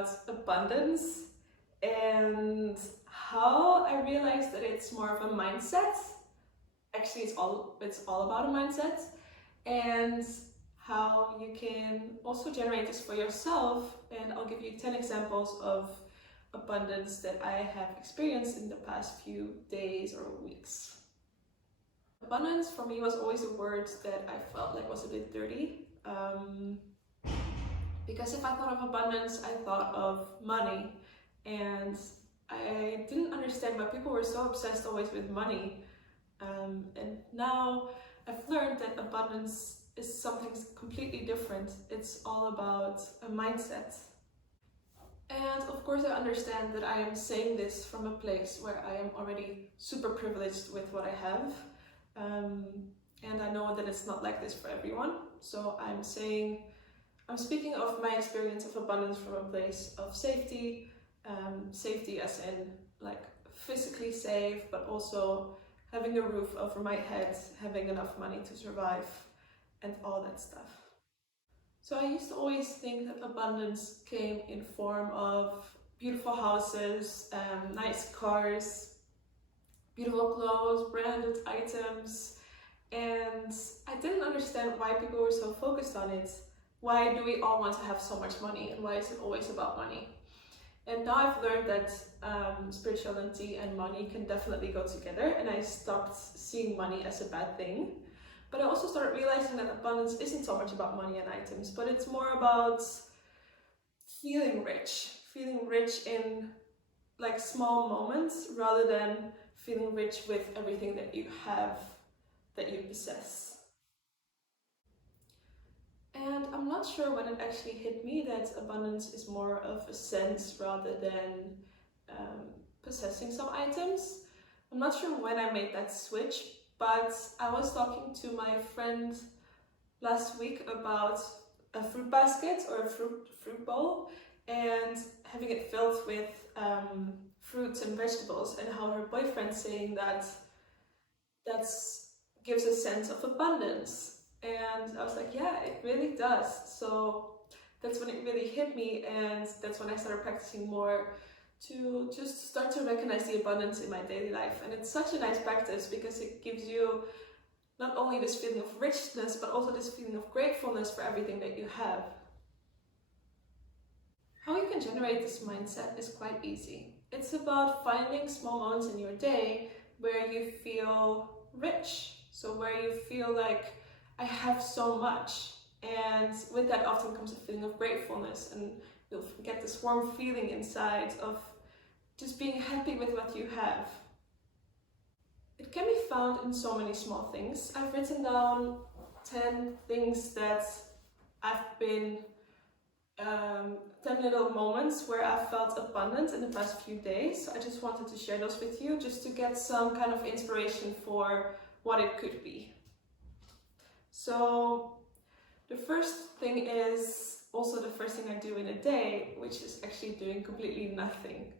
about abundance and how I realized that it's more of a mindset. Actually, it's all about a mindset, and how you can also generate this for yourself. And I'll give you 10 examples of abundance that I have experienced in the past few days or weeks. Abundance for me was always a word that I felt like was a bit dirty. Because if I thought of abundance, I thought of money, and I didn't understand why people were so obsessed always with money. And now I've learned that abundance is something completely different. It's all about a mindset. And of course I understand that I am saying this from a place where I am already super privileged with what I have. And I know that it's not like this for everyone. So I'm speaking of my experience of abundance from a place of safety. Safety as in like physically safe, but also having a roof over my head, having enough money to survive, and all that stuff. So I used to always think that abundance came in form of beautiful houses, nice cars, beautiful clothes, branded items, and I didn't understand why people were so focused on it. Why do we all want to have so much money, and why is it always about money? And now I've learned that spirituality and money can definitely go together, and I stopped seeing money as a bad thing. But I also started realizing that abundance isn't so much about money and items, but it's more about feeling rich in like small moments, rather than feeling rich with everything that you have, that you possess. And I'm not sure when it actually hit me that abundance is more of a sense rather than possessing some items. I'm not sure when I made that switch, but I was talking to my friend last week about a fruit basket or a fruit bowl, and having it filled with fruits and vegetables, and how her boyfriend's saying that gives a sense of abundance. And I was like, yeah, it really does. So that's when it really hit me, and that's when I started practicing more to just start to recognize the abundance in my daily life. And it's such a nice practice because it gives you not only this feeling of richness, but also this feeling of gratefulness for everything that you have. How you can generate this mindset is quite easy. It's about finding small moments in your day where you feel rich. So where you feel like, I have so much, and with that often comes a feeling of gratefulness, and you'll get this warm feeling inside of just being happy with what you have. It can be found in so many small things. I've written down 10 things that I've been 10 little moments where I felt abundant in the past few days. So I just wanted to share those with you, just to get some kind of inspiration for what it could be. So the first thing is also the first thing I do in a day, which is actually doing completely nothing.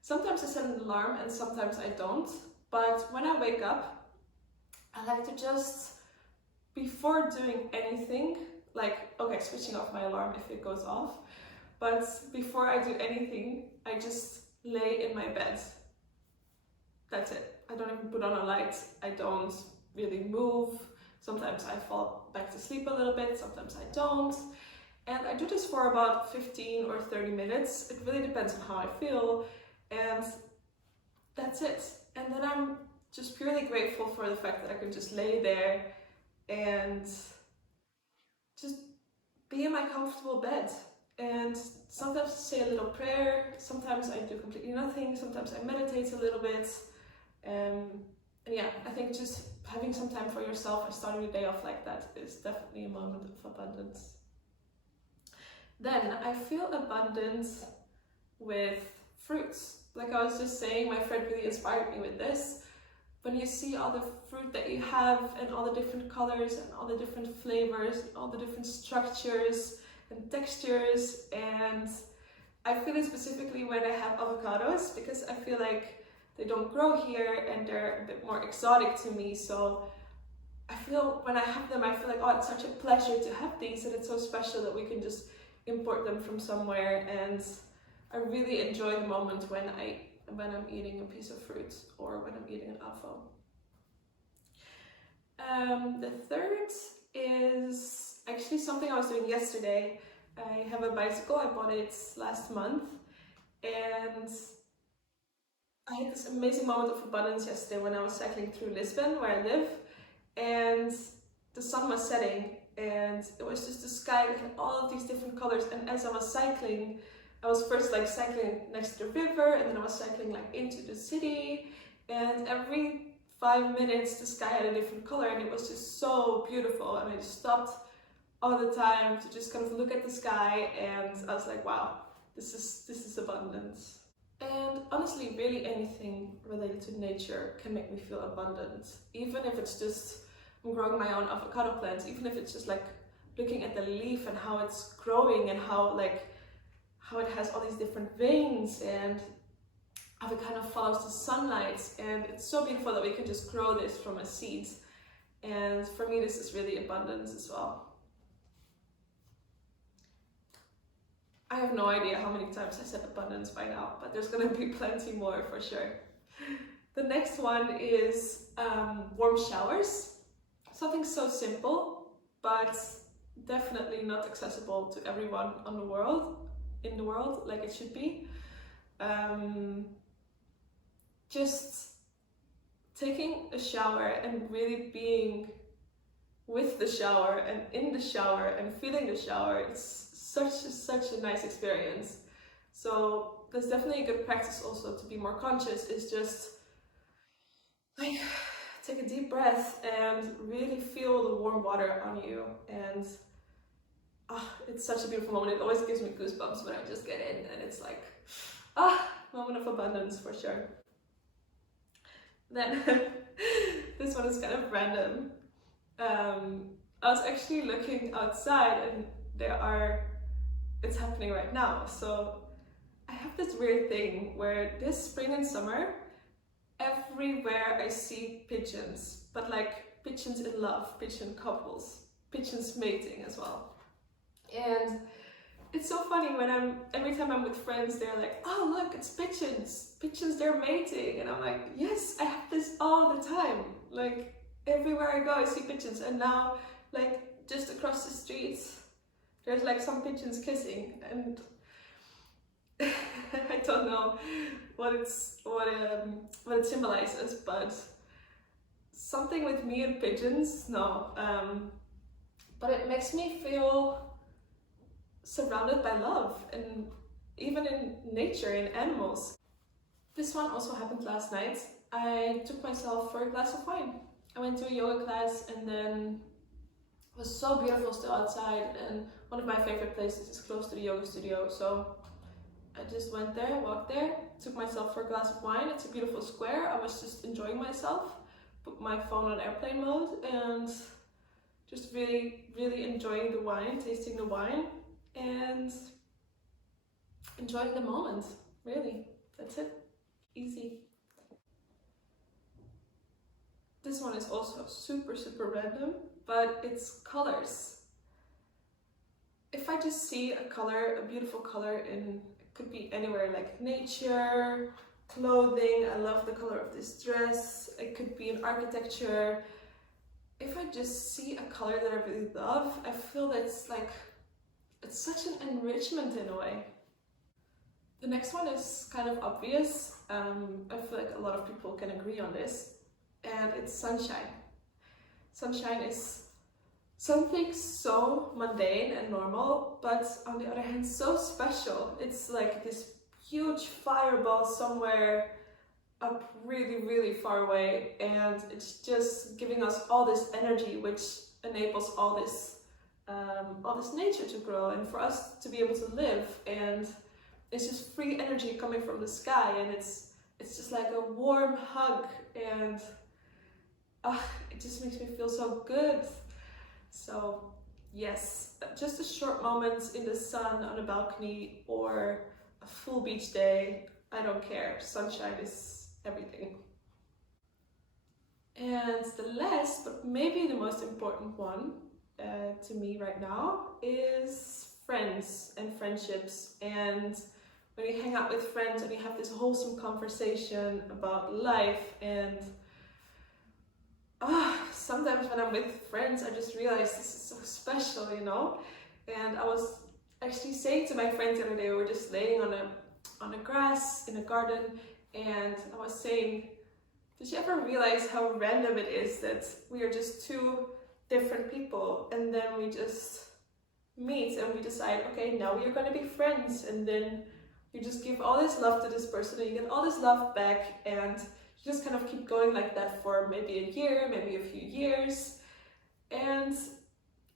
Sometimes I set an alarm and sometimes I don't, but when I wake up, I like to just, before doing anything, like, okay, switching off my alarm if it goes off, but before I do anything, I just lay in my bed. That's it. I don't even put on a light. I don't really move. Sometimes I fall back to sleep a little bit, sometimes I don't. And I do this for about 15 or 30 minutes. It really depends on how I feel. And that's it. And then I'm just purely grateful for the fact that I can just lay there and just be in my comfortable bed. And sometimes say a little prayer, sometimes I do completely nothing, sometimes I meditate a little bit. And yeah, I think just having some time for yourself and starting the day off like that is definitely a moment of abundance. Then I feel abundant with fruits. Like I was just saying, my friend really inspired me with this. When you see all the fruit that you have, and all the different colors and all the different flavors and all the different structures and textures, and I feel it specifically when I have avocados, because I feel like they don't grow here and they're a bit more exotic to me. So I feel when I have them, I feel like, oh, it's such a pleasure to have these, and it's so special that we can just import them from somewhere. And I really enjoy the moment when I'm eating a piece of fruit or when I'm eating an apple. The third is actually something I was doing yesterday. I have a bicycle, I bought it last month, and I had this amazing moment of abundance yesterday when I was cycling through Lisbon, where I live, and the sun was setting, and it was just the sky that had all of these different colors. And as I was cycling, I was first like cycling next to the river, and then I was cycling like into the city, and every 5 minutes the sky had a different color, and it was just so beautiful. And I just stopped all the time to just kind of look at the sky, and I was like, wow, this is abundance. And honestly, really anything related to nature can make me feel abundant. Even if it's just I'm growing my own avocado plants, even if it's just like looking at the leaf and how it's growing and how it has all these different veins and how it kind of follows the sunlight, and it's so beautiful that we can just grow this from a seed. And for me, this is really abundance as well. I have no idea how many times I said abundance by now, but there's gonna be plenty more for sure. The next one is warm showers. Something so simple, but definitely not accessible to everyone in the world like it should be. Just taking a shower and really being with the shower and in the shower and feeling the shower, it's such a nice experience. So that's definitely a good practice also to be more conscious, is just like take a deep breath and really feel the warm water on you. And it's such a beautiful moment. It always gives me goosebumps when I just get in, and it's like moment of abundance for sure. Then this one is kind of random. I was actually looking outside, and it's happening right now. So I have this weird thing where this spring and summer, everywhere I see pigeons, but like pigeons in love, pigeon couples, pigeons mating as well. And it's so funny when every time I'm with friends, they're like, oh look, it's pigeons, they're mating. And I'm like, yes, I have this all the time. Like everywhere I go, I see pigeons. And now, like just across the street, there's like some pigeons kissing, and I don't know what it symbolizes, but something with me and pigeons, no. But it makes me feel surrounded by love, and even in nature, in animals. This one also happened last night. I took myself for a glass of wine. I went to a yoga class, and then it was so beautiful still outside, and one of my favorite places is close to the yoga studio, so I just went there, walked there, took myself for a glass of wine. It's a beautiful square. I was just enjoying myself, put my phone on airplane mode, and just really enjoying the wine, tasting the wine, and enjoying the moment. Really, that's it. Easy. This one is also super random, but it's colors. If I just see a color, a beautiful color it could be anywhere, like nature, clothing, I love the color of this dress, it could be in architecture. If I just see a color that I really love, I feel that it's such an enrichment in a way. The next one is kind of obvious. I feel like a lot of people can agree on this, and it's sunshine. Sunshine is something so mundane and normal, but on the other hand so special. It's like this huge fireball somewhere up really far away, and it's just giving us all this energy which enables all this nature to grow and for us to be able to live. And it's just free energy coming from the sky, and it's just like a warm hug, and it just makes me feel so good. So yes, just a short moment in the sun on a balcony or a full beach day, I don't care. Sunshine is everything. And the last, but maybe the most important one to me right now, is friends and friendships, and when you hang out with friends and you have this wholesome conversation about life. And sometimes when I'm with friends, I just realize this is so special, you know. And I was actually saying to my friends the other day, we were just laying on the grass in a garden, and I was saying, did you ever realize how random it is that we are just two different people, and then we just meet and we decide, okay, now we are going to be friends, and then you just give all this love to this person and you get all this love back, and you just kind of keep going like that for maybe a year, maybe a few years. And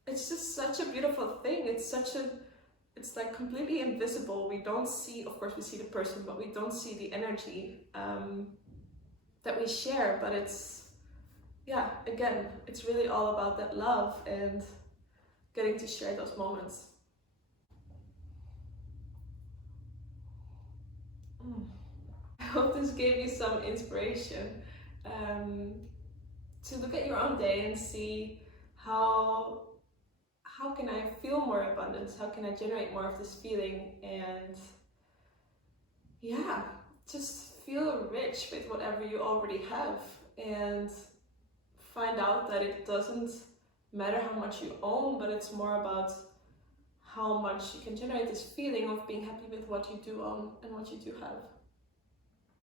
it's just such a beautiful thing. It's like completely invisible. We don't see, of course we see the person, but we don't see the energy that we share. But it's, yeah, again, it's really all about that love and getting to share those moments. I hope this gave you some inspiration to look at your own day and see how can I feel more abundance? How can I generate more of this feeling? And yeah, just feel rich with whatever you already have, and find out that it doesn't matter how much you own, but it's more about how much you can generate this feeling of being happy with what you do own and what you do have.